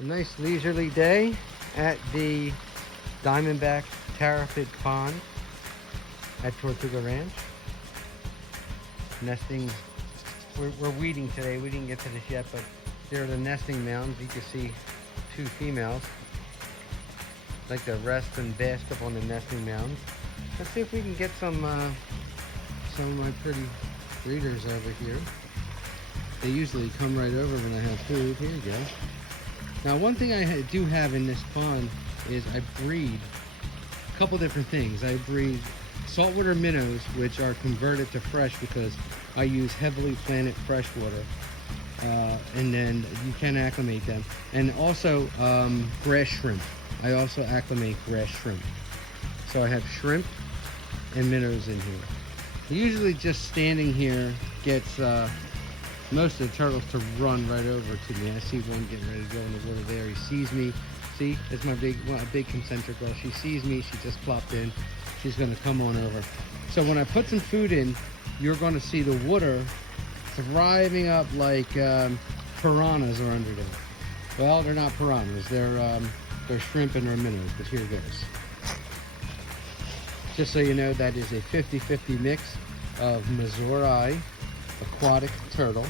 A nice leisurely day at the Diamondback Terrapin Pond at Tortuga Ranch. Nesting, we're weeding today. We didn't get to this yet, but there are the nesting mounds. You can see two females like to rest and bask up on the nesting mounds. Let's see if we can get some of my pretty breeders over here. They usually come right over when I have food. Here you go. Now, one thing I do have in this pond is I breed a couple different things. I breed saltwater minnows, which are converted to fresh because I use heavily planted freshwater. And then you can acclimate them. And also grass shrimp. I also acclimate grass shrimp. So I have shrimp and minnows in here. Usually just standing here gets most of the turtles to run right over to me. I see one getting ready to go in the water there. He sees me. See, it's my big concentric girl. She sees me. She just plopped in. She's going to come on over. So when I put some food in, you're going to see the water thriving up like piranhas are under there. Well, they're not piranhas. They're shrimp and they're minnows. But here goes. Just so you know, that is a 50-50 mix of Missouri aquatic turtle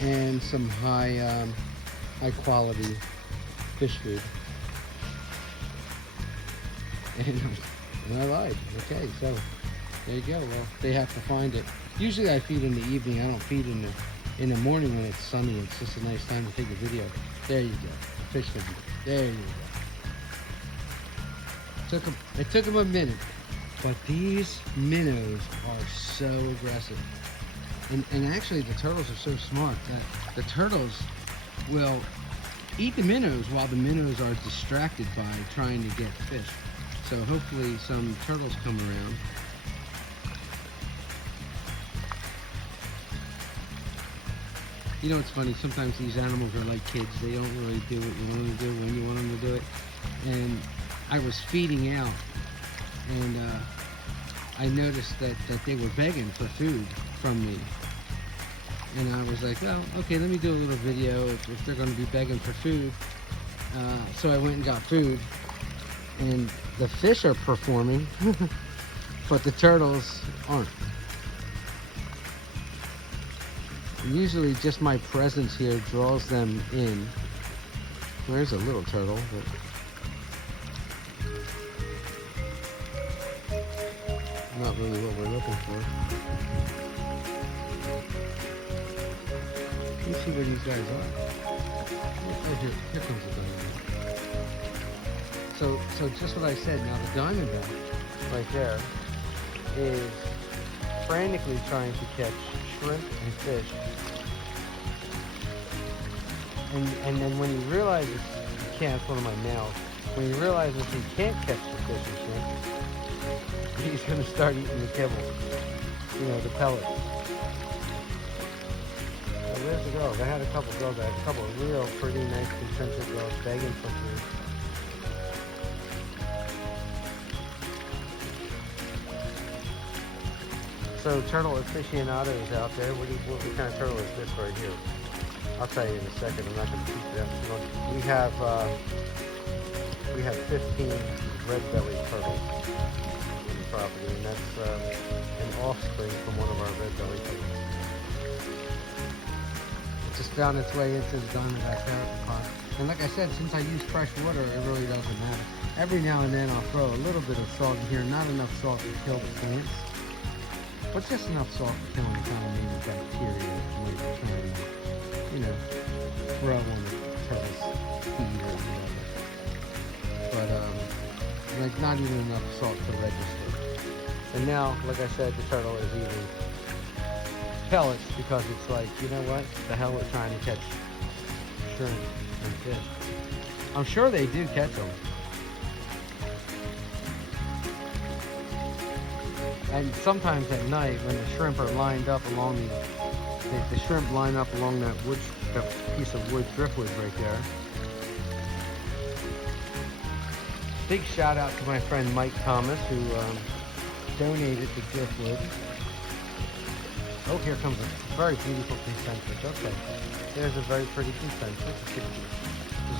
and some high quality fish food. And I lied. Okay, so there you go. Well, they have to find it. Usually I feed in the evening. I don't feed in the morning when it's sunny. It's just a nice time to take a video. There you go. Fish food. There you go. It took them a minute, but these minnows are so aggressive. And actually the turtles are so smart that the turtles will eat the minnows while the minnows are distracted by trying to get fish. So hopefully some turtles come around. You know, it's funny, sometimes these animals are like kids. They don't really do what you want them to do when you want them to do it. And I was feeding out, and I noticed that they were begging for food from me. And I was like, well, okay, let me do a little video if they're going to be begging for food. So I went and got food, and the fish are performing, but the turtles aren't. Usually just my presence here draws them in. There's a little turtle, but not really what we're looking for. Let's see where these guys are. Oh, here comes the diamondback. So just what I said. Now the diamondback right there is frantically trying to catch shrimp and fish. And then when he realizes he can't, it's one of my males, when he realizes he can't catch the fish and shrimp, he's going to start eating the kibble, you know, the pellets. Now, where's the girls? I had a couple girls. I had a couple of real pretty nice concentric girls begging for food. So turtle aficionados out there, what kind of turtle is this right here? I'll tell you in a second. I'm not going to keep that. We have 15 red-bellied turtles in the property, and that's an offspring from one of our red-bellied turtles. It just found its way into the Diamondback Terrapin Pond. And like I said, since I use fresh water, it really doesn't matter. Every now and then I'll throw a little bit of salt in here, not enough salt to kill the plants, but just enough salt to kill any kind of maybe bacteria when you're trying to, you know, rub on the turtle's feet or whatever. But like not even enough salt to register. And now, like I said, the turtle is eating pellets because it's like, you know what? The hell we're trying to catch shrimp and fish. I'm sure they do catch them. And sometimes at night when the shrimp are lined up along the shrimp line up along that piece of wood, driftwood right there. Big shout out to my friend Mike Thomas who donated the driftwood. Oh, here comes a very beautiful concentric. Okay, there's a very pretty concentric.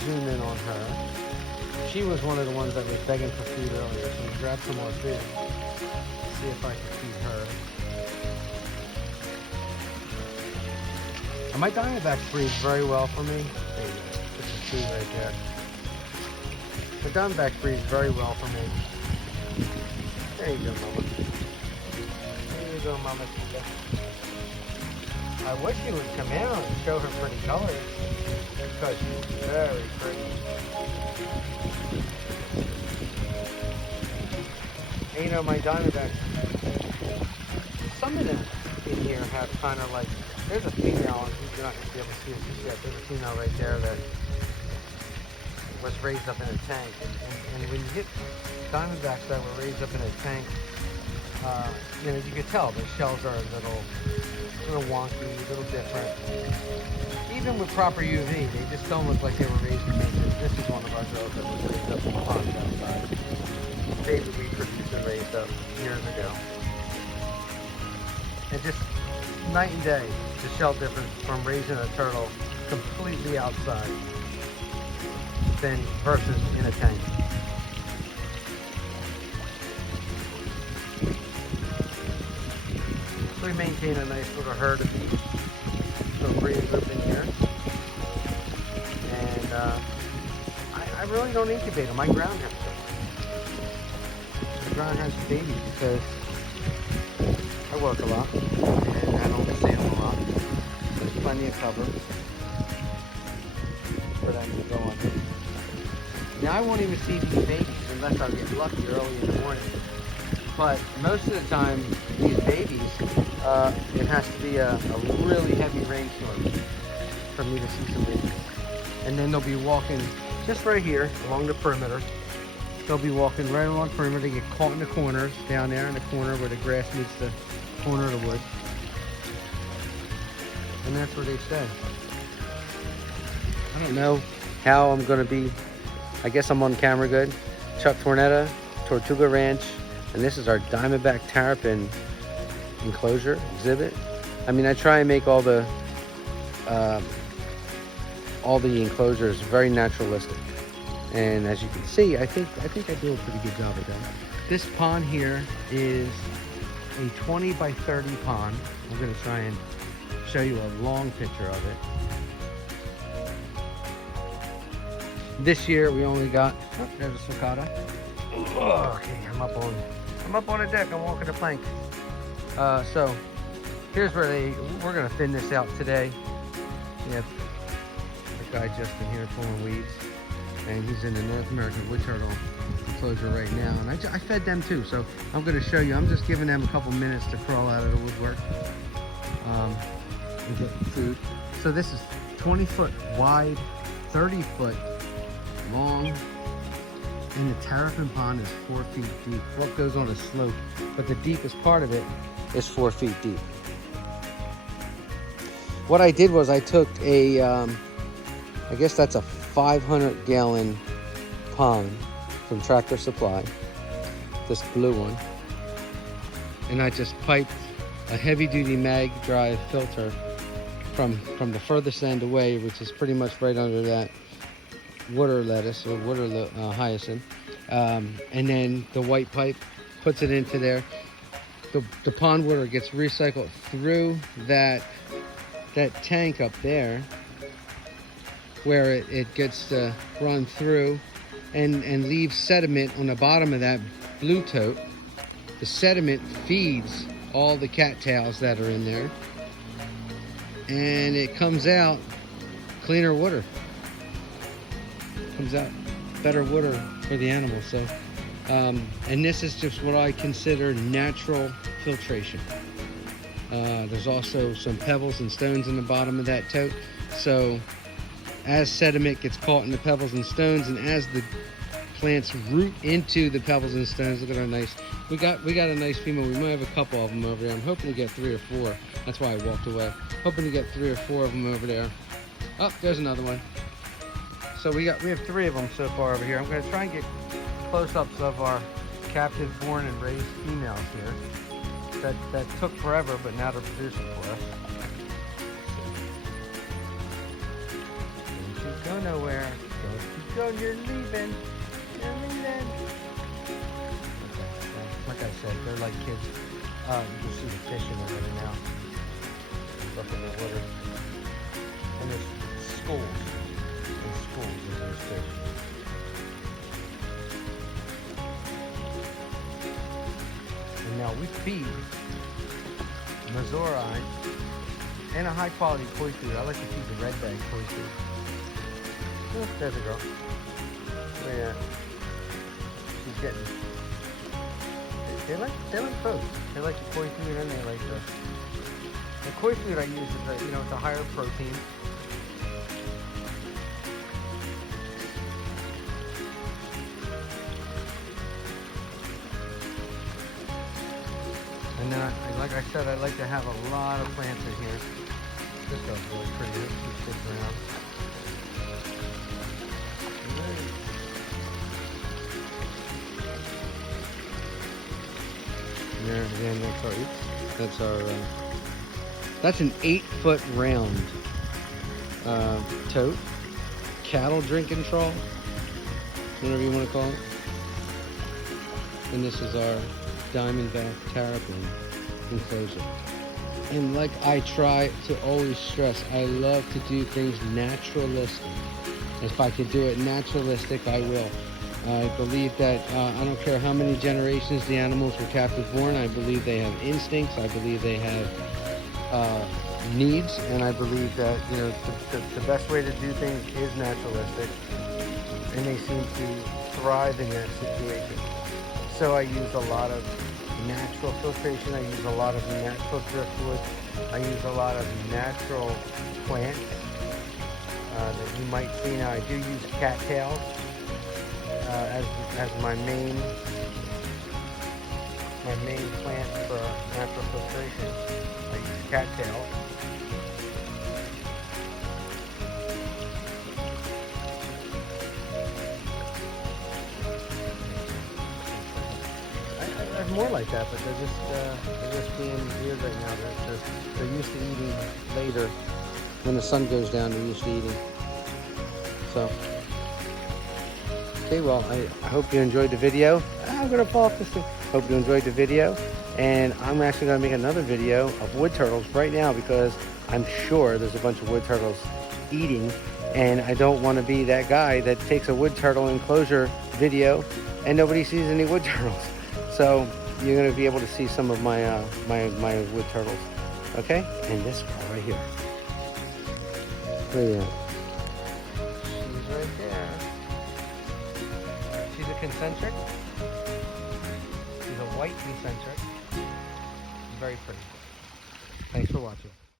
Zoom in on her. She was one of the ones that was begging for food earlier, so we grabbed some more food. See if I can feed her. And my Diamondback breeds very well for me. There you go. Put some food right there. The Diamondback breeds very well for me. There you go, Mama. There you go, Mama. I wish she would come out and show her pretty colors, because she's very pretty. And you know, my Diamondbacks, some of them in here have kind of like, there's a female, you're not going to be able to see it just yet, there's a female right there that was raised up in a tank. And when you get Diamondbacks that were raised up in a tank, you know, you could tell the shells are a little wonky, a little different. Even with proper UV, they just don't look like they were raised in nature. This is one of our girls that was raised up in the pond outside. Baby we produced and raised up years ago. And just night and day, the shell difference from raising a turtle completely outside than versus in a tank. We maintain a nice little herd of each little breeding group in here, and I really don't incubate them. I ground them. I ground has babies because I work a lot and I don't stay home a lot. There's plenty of cover for them to go on. Now I won't even see these babies unless I get lucky early in the morning. But most of the time, these babies, it has to be a really heavy rainstorm for me to see some babies. And then they'll be walking just right here along the perimeter. They'll be walking right along the perimeter. They get caught in the corners, down there in the corner where the grass meets the corner of the wood. And that's where they stay. I don't know how I'm going to be. I guess I'm on camera good. Chuck Tornetta, Tortuga Ranch. And this is our Diamondback Terrapin Enclosure exhibit. I mean, I try and make all the enclosures very naturalistic. And as you can see, I think I do a pretty good job of that. This pond here is a 20 by 30 pond. I'm going to try and show you a long picture of it. This year we only got, oh, there's a sulcata. Okay, I'm up on the deck. I'm walking the plank. So here's where we're gonna thin this out today. We have the guy Justin here pulling weeds, and he's in the North American wood turtle enclosure right now. And I fed them too, so I'm gonna show you. I'm just giving them a couple minutes to crawl out of the woodwork and get food. So this is 20 foot wide, 30 foot long. And the Terrapin pond is 4 feet deep. Well, it goes on a slope, but the deepest part of it is 4 feet deep. What I did was I took a, I guess that's a 500 gallon pond from Tractor Supply, this blue one, and I just piped a heavy duty mag drive filter from the furthest end away, which is pretty much right under that water lettuce or water hyacinth, and then the white pipe puts it into there. The pond water gets recycled through that tank up there, where it gets run through and leaves sediment on the bottom of that blue tote. The sediment feeds all the cattails that are in there, and it comes out cleaner water. Comes out better water for the animals. So and this is just what I consider natural filtration. There's also some pebbles and stones in the bottom of that tote, so as sediment gets caught in the pebbles and stones, and as the plants root into the pebbles and stones, look at our nice, we got a nice female. We might have a couple of them over there. I'm hoping to get 3 or 4. That's why I walked away, hoping to get 3 or 4 of them over there. Oh, there's another one. So we have 3 of them so far over here. I'm going to try and get close-ups of our captive born and raised females here. that took forever, but now they're producing for us. Don't you go nowhere. Don't you go, you're leaving. You're leaving. Okay, like I said, they're like kids. You can see the fish in there right now. Look in the water. And there's schools. And schools of those fish. And now we feed Missouri and a high quality koi food. I like to feed the red bag koi food. Oh, there's a girl. Look at that. She's getting. They like both. They like the koi food and they like the koi food I use is it's a higher protein. And then, like I said, I like to have a lot of plants in here. This girl's really pretty. She sits around. And there again, that's an 8-foot round tote, cattle drinking trough, whatever you want to call it. And this is our Diamondback Terrapin Enclosure. And like I try to always stress, I love to do things naturalistic. If I can do it naturalistic, I will. I believe that I don't care how many generations the animals were captive born, I believe they have instincts, I believe they have needs, and I believe that the best way to do things is naturalistic, and they seem to thrive in that situation. So I use a lot of natural filtration, I use a lot of natural driftwood, I use a lot of natural plants that you might see. Now I do use cattails as my main plant for natural filtration. I use cattails. I have more like that, but they're just being weird right now. They're used to eating later. When the sun goes down, they're used to eating. So. Okay, well, I hope you enjoyed the video. I'm gonna fall off this thing. Hope you enjoyed the video, and I'm actually gonna make another video of wood turtles right now because I'm sure there's a bunch of wood turtles eating, and I don't want to be that guy that takes a wood turtle enclosure video and nobody sees any wood turtles. So you're gonna be able to see some of my my wood turtles. Okay, and this girl right here. Look at that. She's right there. She's a concentric. She's a white concentric. Very pretty. Thanks for watching.